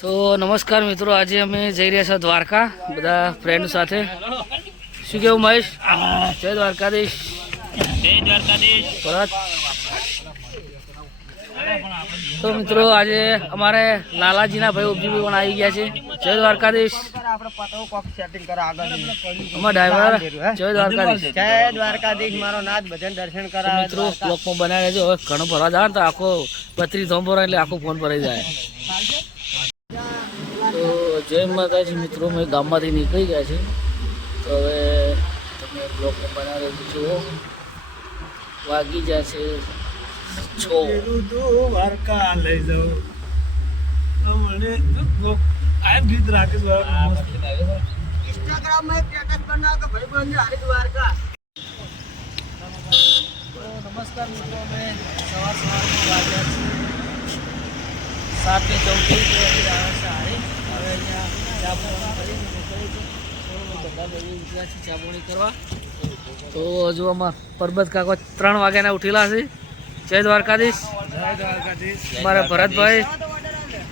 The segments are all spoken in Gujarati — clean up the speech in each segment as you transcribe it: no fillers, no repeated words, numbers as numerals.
તો નમસ્કાર મિત્રો, આજે અમે જઈ રહ્યા છીએ દ્વારકા બધા ફ્રેન્ડ સાથે. શું કેવું મહેશ? જય દ્વારકાધીશ. ભરત. તો મિત્રો આજે અમારે લાલાજીના ભાઈ ઉપજીભાઈ પણ આવી ગયા છે. જય દ્વારકાધીશ. જય દ્વારકાધીશ. જય દ્વારકાધીશ. મારો નાથ ભજન દર્શન કરાવે. મિત્રો બ્લોકમાં બનાવ્યા છે. હવે ઘણો ભરવા જાય તો આખો 32 ધોમ ભરાય એટલે આખો ફોન ભરાઈ જાય. તો જય માતાજી મિત્રો, અમે ગામમાંથી નીકળી ગયા છે. તો હવે તમે બ્લોકમાં બનાવી જુઓ. વાગી જશે 6. દ્વારકા લઈ જાઓ મને આ ગીત રાખે ઇન્સ્ટાગ્રામમાં સ્ટેટસ બનાવ કે ભાઈ બંધ હરી દ્વારકા. નમસ્કાર મિત્રો, અમે સવારમાં વાગ્યા છીએ 7:34 હવે અહીંયા ચા પાણી કરીને નીકળી છે. બધા ભાઈ ઉઠ્યા છે ચા પાણી કરવા. તો હજુ આમાં પરબત કાકો 3 વાગ્યાના ઉઠેલા છે. જય દ્વારકાધીશ. જય દ્વારકાધીશ. મારા ભરતભાઈ,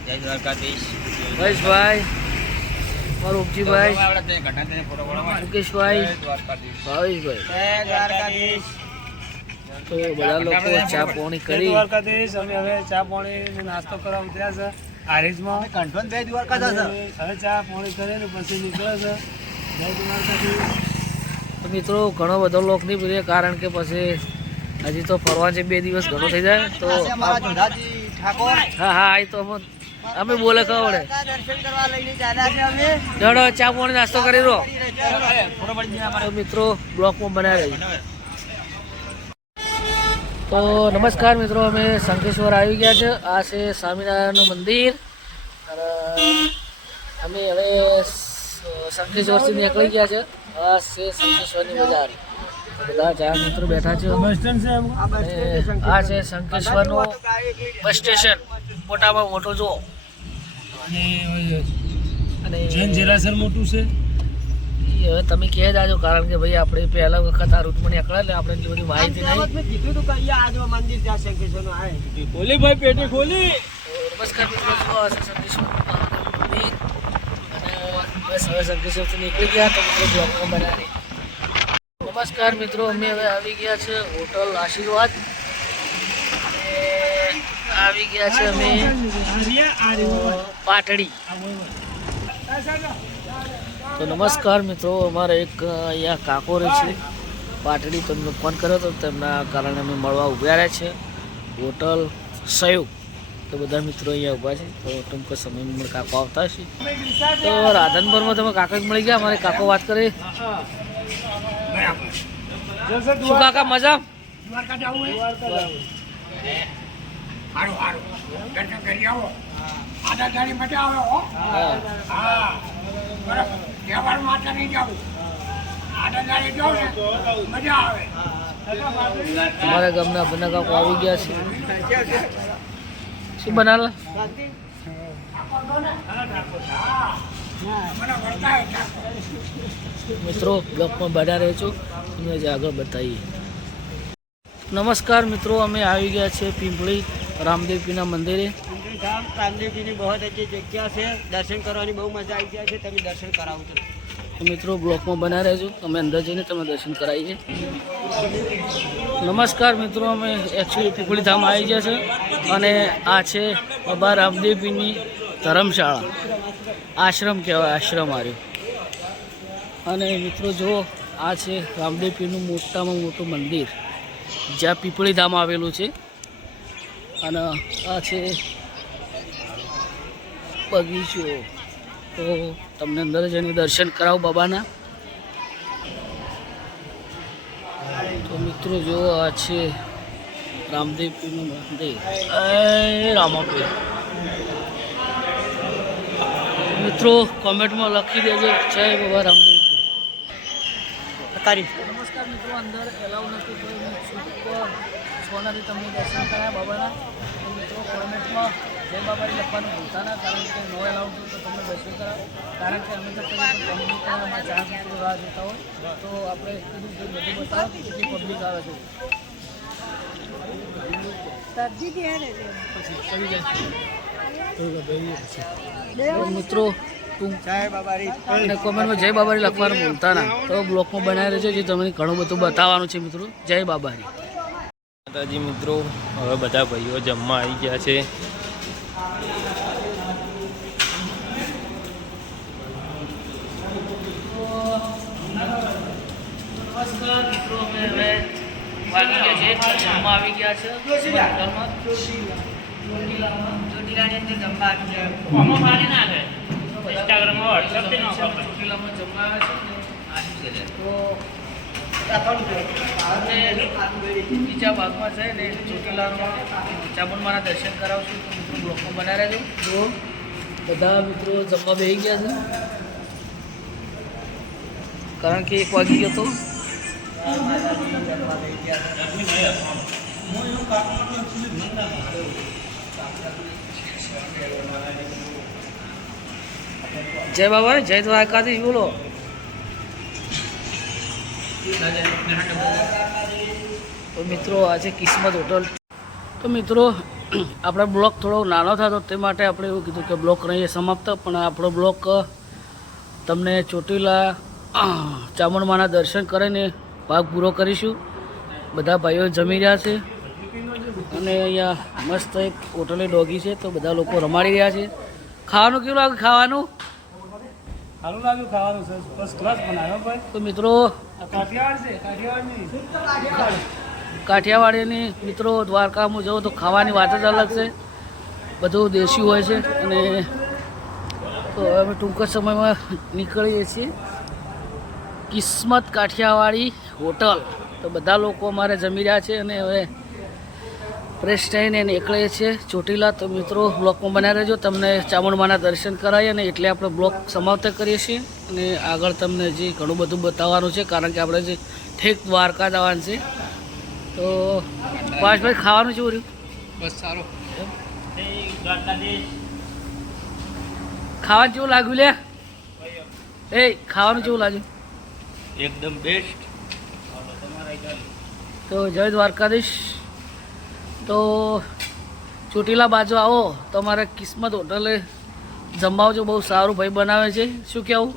જય દ્વારકાધીશ. મહેશભાઈ, મારું ઉપજીભાઈ, મુકેશભાઈ, ભાવેશભાઈ. જય દ્વારકાધીશ. તો બધા લોકો ચા પાણી કરી દ્વારકાધીશ. અમે હવે ચા પાણી નાસ્તો કરવા ઉતર્યા છે હારીજમાં. કંઠોન જય દ્વારકા છે. હવે ચા પાણી કરીને પછી નીકળે છે. જય દ્વારકાધીશ. તો મિત્રો ઘણો બધો લોક નહીં પીરે, કારણ કે પછી હજી તો ફરવા છે 2 દિવસ ઘણો થઈ જાય. તો હા એ તો અમે બોલે ખબર દર્શન કરવા લઈને ચાલ્યા છે અમે. ચડો ચા પાણી નાસ્તો કરી દો. તો મિત્રો બ્લોકમાં બનાવી રહી. તો નમસ્કાર મિત્રો, અમે શંખેશ્વર આવી ગયા છે. આ છે સ્વામિનારાયણનું મંદિર. અને અમે હવે શંખેશ્વરથી નીકળી ગયા છે. આ છે શંખેશ્વરની બજાર. બધા 4 મિત્રો બેઠા છે. આ છે શંખેશ્વરનું બસ સ્ટેશન, મોટામાં મોટો જુઓ. અને જૈન જેરાસર મોટું છે. હવે તમે કહે જાજો, કારણ કે ભાઈ આપણે પહેલા વખત આ રૂટમાં નીકળ્યા એટલે આપણે એટલી બધી માહિતી નહીં. કીધું તું કે આજ મંદિર ત્યાં શંકેશ્વરનું આવે. ખોલી ભાઈ, પેટી ખોલી. નમસ્કાર મિત્રો, શંકેશ્વર મંદિર. અને બસ હવે શંકેશ્વરથી નીકળી ગયા તો મિત્રો બ્લોગમાં બનાવી. નમસ્કાર મિત્રો, અમે હવે આવી ગયા છે હોટલ આશીર્વાદ. આવી ગયા છે અમે પાટડી. તો નમસ્કાર મિત્રો, અમારે એક અહીંયા કાકો રહે છે પાટડી. તમને ફોન કર્યો હતો, તેમના કારણે અમે મળવા ઉભા રહ્યા છે હોટલ સહયોગ. તો બધા મિત્રો અહીંયા ઊભા છે. તો ટૂંક સમયમાં કાકો આવતા હશે. તો રાધનપુરમાં તમે કાકા જ મળી ગયા. અમારે કાકો વાત કરે. શું કાકા મજા? અમારા ગામના બના કાકો આવી ગયા છે. શું બનાવેલા મિત્રો? બ્લોકમાં બના રહે છો, તમને આગળ બતાવીએ. નમસ્કાર મિત્રો, અમે આવી ગયા છે પીંપળી રામદેવપીના મંદિરે. રામદેવજીની બહુ अच्छी જગ્યા છે. દર્શન કરવાની બહુ મજા આવી જાય છે. તમે દર્શન કરાવો છો. તો મિત્રો બ્લોકમાં બના રહેજો, અમે અંદર જઈને તમે દર્શન કરાવીએ. નમસ્કાર મિત્રો, અમે એકચ્યુઅલી પીપળી ધામ આવી ગયા છે. અને આ છે બાબા રામદેવપીરની ધર્મશાળા, આશ્રમ કહેવાય, આશ્રમ આવ્યો. અને મિત્રો જુઓ, આ છે રામદેવપીરનું મોટામાં મોટું મંદિર, જ્યાં પીપળી ધામ આવેલું છે. અને આ છે બગીચો. તો તમને અંદર જઈને દર્શન કરાવો બાબાના. તો મિત્રો જુઓ, આ છે રામદેવપીરનું મંદિર. રામાપીર. મિત્રો કોમેન્ટમાં લખી દેજો જય બાબા રામદેવ. નમસ્કાર મિત્રો, અંદર એલાઉ નથી તો સોનાથી તમને દર્શન કરાયા બાબાના. તો મિત્રો કોમેન્ટમાં જય બાબાની લખવાનું ભૂલતા ના, કારણ કે નો એલાઉ તો તમને દર્શન કરાવો. કારણ કે અમે તો પબ્લિકમાં ચાન્સ રાહ જોતા હોય તો આપણે બધું બતાવો કેટલી પબ્લિક આવે છે. સબ્જી પછી તો મિત્રો જય બાબારી અને કોમેન્ટમાં જય બાબારી લખવાનું ભૂલતા ના. તો બ્લોગમાં બનાવી રહેજો જે તમને ઘણું બધું બતાવવાનું છે મિત્રો. જય બાબારી. માતાજી મિત્રો, હવે બધા ભાઈઓ જમવા આવી ગયા છે. નમસ્કાર મિત્રો, અમે હવે વાગી ગયા છે જમવા આવી ગયા છે હોટલમાં. ચોટીલાની અંદર જમવા આવી ગયા. આમાં પાણી ના આવે. ઇન્સ્ટાગ્રામમાં વોટ્સએપ ચોટીલામાં જમવા આવે છે. તો આપણે બીજા ભાગમાં છે ને ચોટીલામાં ચામુંડમાના દર્શન કરાવશું. તો મિત્રો બ્લોગમાં બનાવી રહેજો. જો બધા મિત્રો જમવા બેસી ગયા છે કારણ કે 1 વાગી ગયો હતો. જય બાબા, જય દ્વારકાધીશ બોલો. તો મિત્રો આજે કિસ્મત હોટલ. તો મિત્રો આપણો બ્લોગ થોડો નાનો થતો તે માટે આપણે એવું કીધું કે બ્લોગ રહીએ સમાપ્ત. પણ આપણો બ્લોગ તમને ચોટીલા ચામુંડમાના દર્શન કરીને ભાગ પૂરો કરીશું. બધા ભાઈઓ જમી રહ્યા છે અને અહીંયા મસ્ત એક હોટલે ડોગી છે તો બધા લોકો રમાડી રહ્યા છે. ખાવાનું કેવું લાગે? ખાવાનું સારું લાગ્યું, ખાવાનું સર ફર્સ્ટ ક્લાસ બનાવ્યો ભાઈ. તો મિત્રો આ કાઠિયાવાડ છે, કાઠિયાવાડની કાઠિયાવાડીની મિત્રો દ્વારકામાં જાઓ તો ખાવાની વાત જ અલગ છે. બધું દેશી હોય છે. અને તો અમે ટૂંક જ સમયમાં નીકળીએ છીએ કિસ્મત કાઠિયાવાડી હોટલ. તો બધા લોકો અમારે જમી રહ્યા છે અને હવે ફ્રેશ થઈને નીકળીએ છીએ ચોટીલા. તો મિત્રો બ્લોગમાં બનાવી રહેજો. તમને ચામુંડમાના દર્શન કરાવીએ અને એટલે આપણે બ્લોગ સમાપ્ત કરીએ છીએ. અને આગળ તમને હજી ઘણું બધું બતાવવાનું છે કારણ કે આપણે જે ઠેક દ્વારકા જવાનું છે. તો પાસભાઈ ખાવાનું કેવું રહ્યું? બસ સારું. ખાવાનું કેવું લાગ્યું લે? એ ખાવાનું કેવું લાગ્યું? એકદમ બેસ્ટ. તો જય દ્વારકાધીશ. તો ચોટીલા બાજુ આવો તો અમારે કિસ્મત હોટલે જમવા આવજો. બહુ સારું ભાઈ બનાવે છે. શું કહેવું?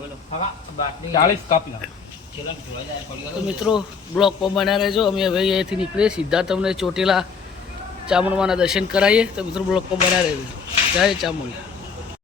40 કાપી. તો મિત્રો બ્લોગ પર બનાવી રહેજો. અમે હવે અહીંયાથી નીકળીએ સીધા તમને ચોટીલા ચામુંડમાના દર્શન કરાવીએ. તો મિત્રો બ્લોગ પર બનાવી રહેજો. જય ચામુંડ.